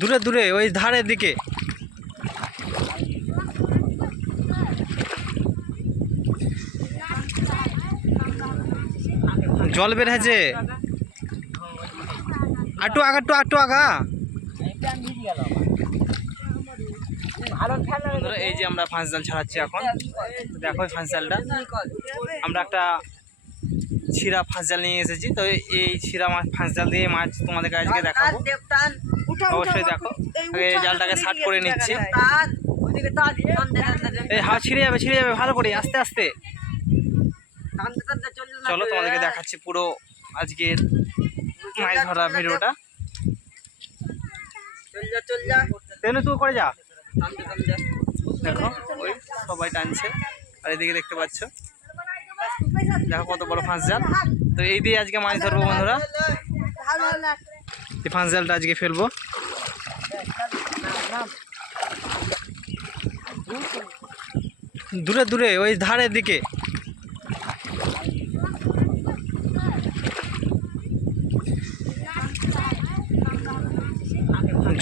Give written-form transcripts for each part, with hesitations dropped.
দূরে দূরে ওই ধারের দিকে। জল বের হয়েছে, আটু আগা একটু আগা। এই যে আমরা ফাঁস জাল ছাড়াচ্ছি এখন। দেখো ফাঁস জালটা আমরা একটা ছিঁড়া ফাঁস জাল নিয়ে এসেছি। তো এই ছিঁড়া ফাঁস জাল দিয়ে মাছ তোমাদেরকে আজকে দেখাবো। অবশ্যই দেখো, আগে জালটাকে শার্ট করে নিচ্ছি। এই হাওয়া ছিঁড়ে যাবে ভালো করে, আস্তে আস্তে। চলো তোমাদেরকে দেখাচ্ছি পুরো আজকের মাছ ধরা ভিডিওটা। তেনু তুই করে যা। দেখো ওই সবাই টানছে, আর এদিকে দেখতে পাচ্ছ দেখো কত বড় ফাঁস জাল। তো এই দিয়ে আজকে মাছ ধরবো বন্ধুরা। এই ফাঁস জালটা আজকে ফেলবো। দূরে দূরে ওই ধারের দিকে।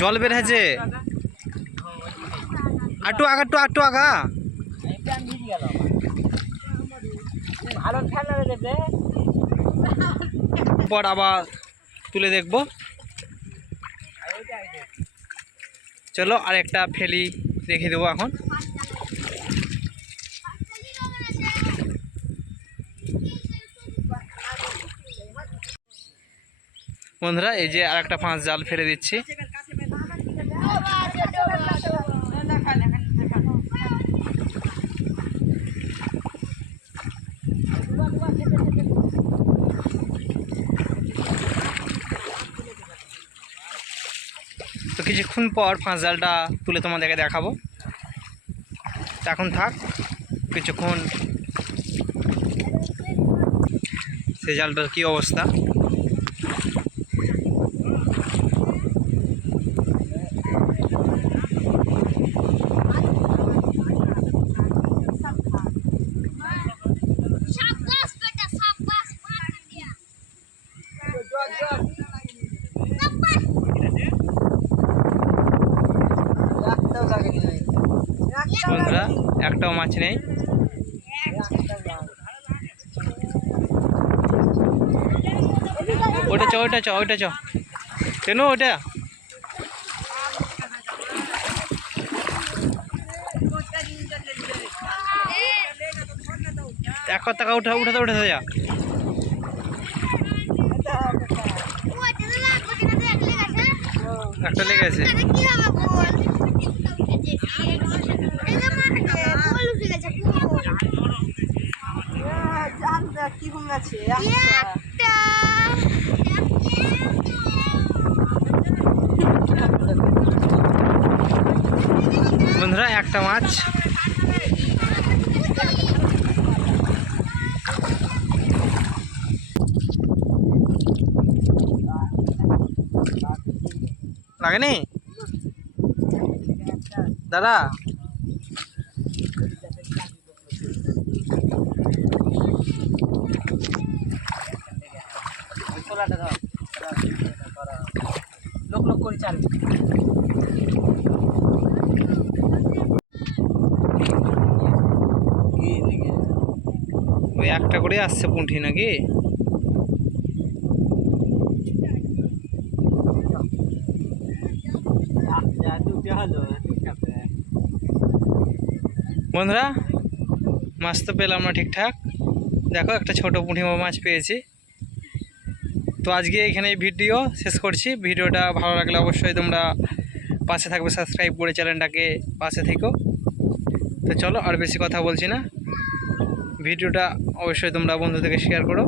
জল বের হয়েছে, আটু আগা একটু আগা। পর আবার তুলে দেখবো। চলো আর একটা ফেলি রেখে দেবো এখন। বন্ধুরা এই যে আর একটা ফাঁস জাল ফেলে দিচ্ছি। তো কিছুক্ষণ পর ফাঁস জালটা তুলে তোমাদেরকে দেখাবো। এখন থাক কিছুক্ষণ, সেই জালটার কি অবস্থা। বন্ধুরা একটাও মাছ নেই। ওইটা চ কেন ওইটা। এক টাকা উঠাতে যা। একটা লেগে আছে। বন্ধুরা একটা মাছ। লাগেনি দাদা। লোক করে চাল ওই একটা করে আসছে পুঁটি নাকি। বন্ধুরা মাছ তো পেলাম না ঠিকঠাক। দেখো একটা ছোট পুঁটি মাছ পেয়েছি। তো আজকে এখানে ভিডিও শেষ করছি। ভিডিওটা ভালো লাগলে অবশ্যই তোমরা পাশে থাকবে, সাবস্ক্রাইব করে চ্যানেলটাকে পাশে থেকো। তো চলো আর বেশি কথা বলছি না, ভিডিওটা অবশ্যই তোমরা বন্ধুদেরকে শেয়ার করো।